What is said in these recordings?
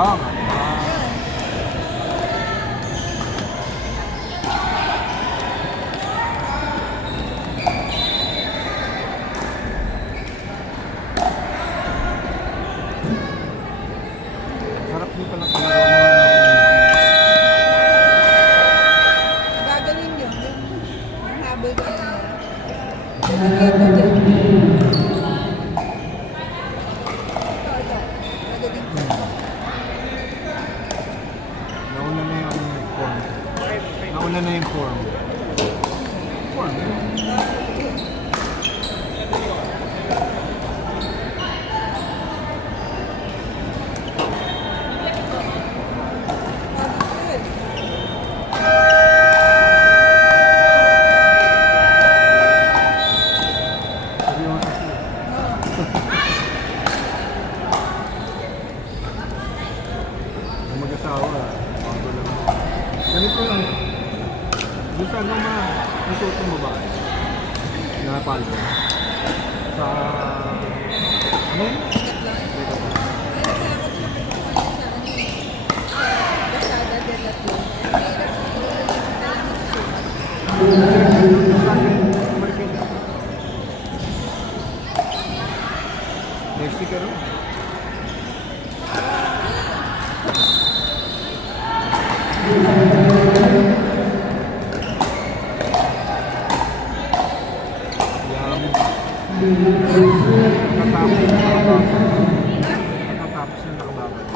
Oo nga. Sarap din pala kalaro na. Gagawin yun. Yung habol ka na. Ito. Gagawin ko. Nauna na yung form. Nauna na yung form. Form. Mag-asawa, bago lang. Ganito lang. Gusto ano nasuot mo ba? Napalo. Sa... Ano yun? Next sticker ro? Nakatapos na nakababad.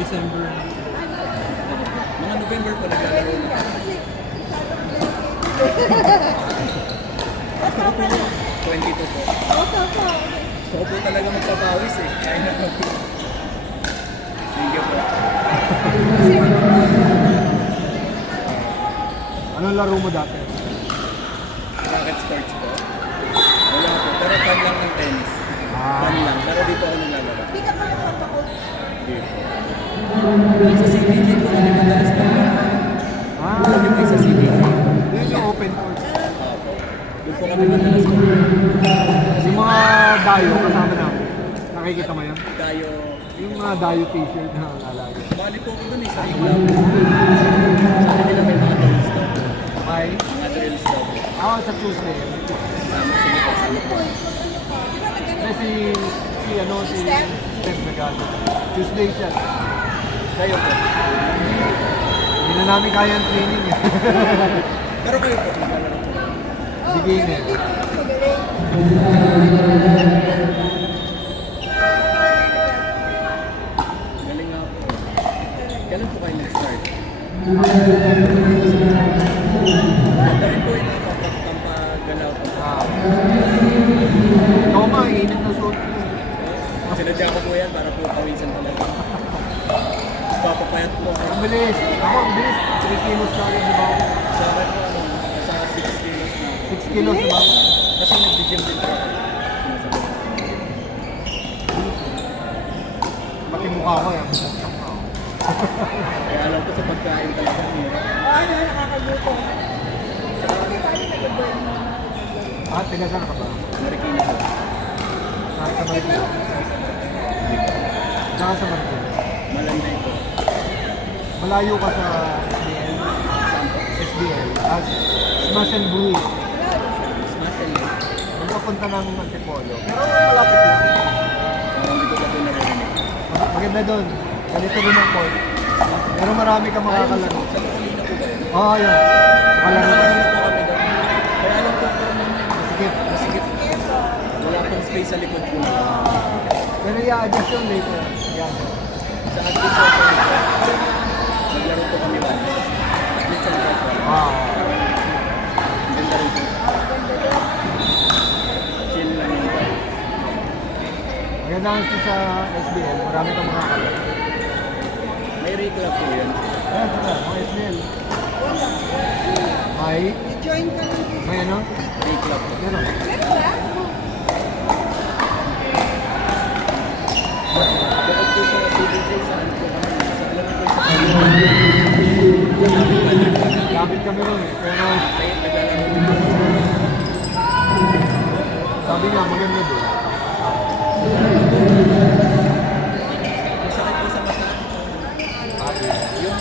December. Mga November po naglalaro na. 22 po. So po talaga magpapawis eh. Sige po. Anong laro mo dati? Racket sports po. Wala po. Pero fan lang ng tennis. Ah. Fan lang. Pero di po ako naglalaro. Hindi ka pa nakapakot. Hindi po. Sa CVG po kami madalas po. Kami po sa CVG. Yun yung open court. Doon po kami madalas po. Yung mga dayo kasama namin. Nakikita mo yan? Tayo. Yung mga dayo t-shirt na lalagay. Bali po ko dun eh sa club. Sa kanila may mga drills daw. Okay? Mga drills daw. Sa Tuesday. Sama sila po. Di ba Kasi si Steph Nagano. Tuesday siya. Kayo po. Hindi na namin kaya ang training eh. Pero kayo po. Naglalaro po. Beginner. Galing nga po. Kailan po kayo nag-start? Ganda rin po yung pampagalaw po. Ikaw nga, init na suot mo. Sinadya ko po yan para po pawisan talaga. Papapayat po ako. Ang bilis. Ako, ang bilis. 3 kilos na rin, di ba? Sa akin po ano, sa 6 kilos na. 6 kilos, di ba? Kasi nag-gym din po ako. Pati mukha ko yan. Kaya alam ko sa pagkain talaga niya. Nakakagutom. Tigasan ka ba? Marikina po. Sa Marikina. Saka sa Marikina. Malanday po. Malayo ka sa SBL. SBL. Smash and Brew. Smash and Brew. Magpapunta ng Antipolo. Pero malapit lang. Parang hindi ko pa po narinig. Maganda doon. Ganito rin ang court. Pero marami kang makakalaro. Sa Marikina po ba yun? Oo, yun. Kalaro ka. Nakalaro po kami doon. Kaya alam ko parang Masikip. masikip. Wala pong space sa likod po. Pero i-adjust yun later. Yan. Sa atin po, naglaro po kami ba? Minsan po. Wow. Ang ganda rin po. Chill lang yun po. Maganda kasi sa SBL. Marami kang makakalaro. May reclub po yan. Ayan, sila. Mga SBL. May? Join ka ng May ano? Reclub po. Meron. Meron ba? Kapag po sa CBG sa ano po kami. Sa alam ko sa Gamit kami ron eh. Pero Kaya naglalaro ko. sabi nga, maganda doon. Masakit po sa mata. Yung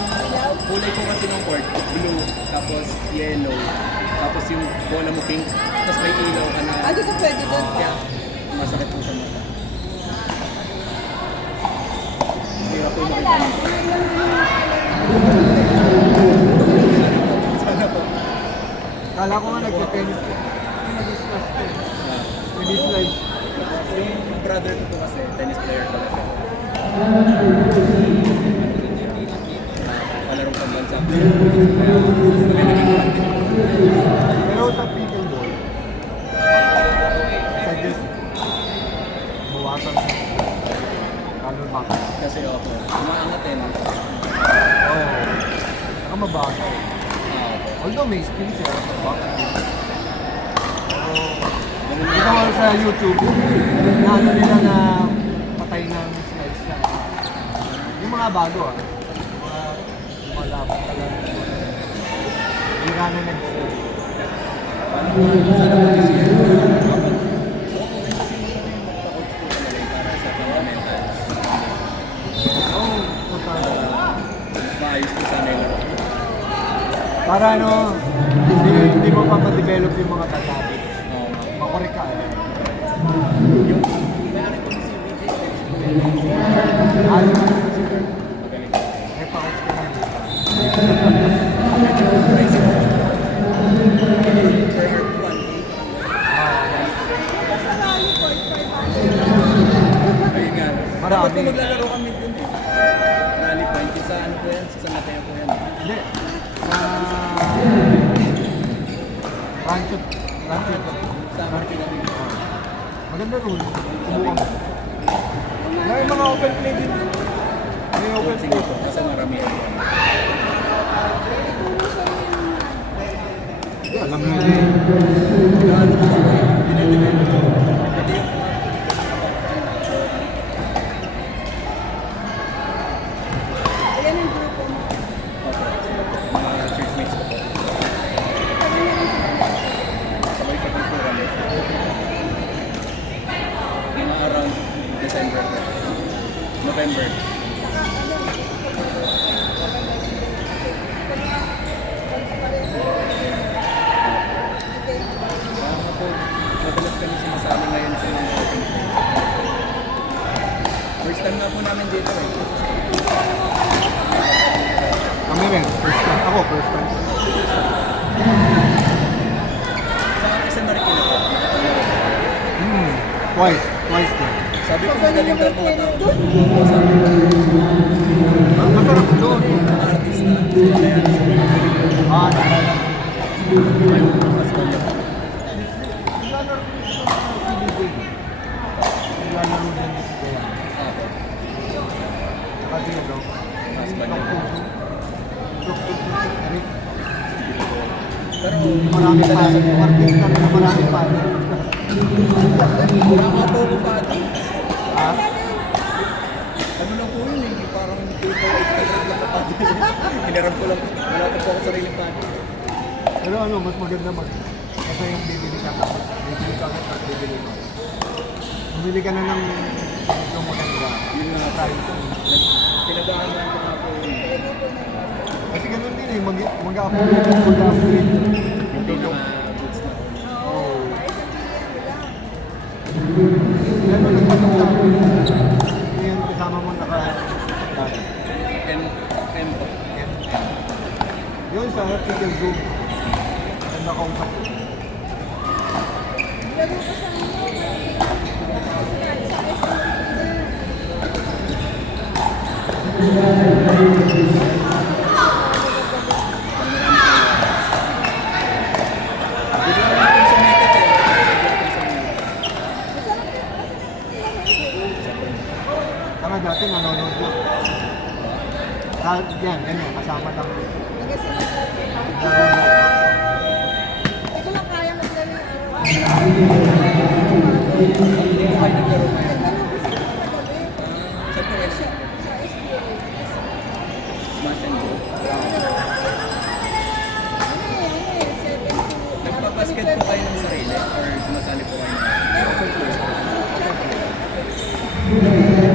kulay ko kasi ng court, blue, tapos yellow, tapos yung bola mo pink, tapos may ilaw ka na. Ah, di ko pwede doon. Kaya masakit po sa mata. Hirap po makita. Sana po. Kala ko nga nagpe-tennis ko. Nag-discuss ko eh. Tennis live. Yung brother ko po kasi, tennis player talaga. Palarong pambansa. Kaya kami naging fan din. Pero sa pickleball, suggest buwasan sa lalo bakit. Kasi ako, umaangat eh. No? Oo. Saka mabago. Although may speed siya, bakit din. Ganun Ito na. nga sa YouTube, na ano nila na patay ng slice na. Yung mga bago ah. Mga lumalapit talaga. Hindi na na nag-slice. Sana po this year. Para sa fundamentals. Oo, total. Maayos po sana yung laro. Para ano, hindi mo pa ma-develop yung mga tatabi. Oo nga. Makorek ka eh. Yung may ko si CVJ, Ano, magaling. may pakot ka na dito. Medyo pricey po. Per heart 1K. Sa rally court, 500. Ayun nga. Marami. Dapat po maglalaro kami dun eh. Rally point. Sa ano po yan? Sa San Mateo po yan. Hindi. Rancho. Rancho. Sa Martin namin. Maganda rule. Subukan mo. May mga open play din. May open Sige play. po. Kasi marami yan. Alam mo yun. Gaano po ako eh. Dinidevelop. Pati yung Ayan ang grupo mo. mga churchmates ko po. Sabay sa po kami. Mga around December. November. Kaya po, madalas kami sumasali ngayon sa mga open play. First time nga po namin dito eh. Kami rin. First time. Ako, first time. Sa akin sa Marikina po. Twice. Twice na. Sabi ko Pagkaling magaling daw mga tao. doon. Oo, sabi ko. Ang masarap doon. Mga artista, sila na yan. Naalala. May mas ko yun. Naglalaro din sa CBJ. Naglalaro din sa kaya. Apo. Kasi ano, Mas banyo. Eric, Pero marami pa. Artista na marami pa. Wala po ko pa ito. Ha? Ano lang po yun eh. Parang 2,800 lang na pa. Hiniram ko lang. Wala pa po ako sariling pa. Pero ano, mas maganda kasi yung bibili ka tapos bibili ka at bibili mo. Bumili ka na ng medyo maganda. Yun nga po. Price. Pinagahan ko nga po yun. Kasi ganun din eh, mag-upgrade at mag-upgrade. Hindi na goods na. Oo. Ano nagpatong sa akin? Ngayon kasama mo naka... M po. Yun sa Pickle Group. Ang nakausap ko. Laro ko sa ano. Bigla lang akong sumikat eh. Bigla akong sumikat. Tama dati nanonood lang. Yan, ganyan, kasama lang. Laro na. Hindi ko lang kaya maglaro yung araw. Hindi ko kayo naglaro ngayon. Naglalaro ko sa mga gabi. Saan po kayo? Sa SB. Smash and Go. Nagpapasket po kayo ng sarili or sumasali po kayo ng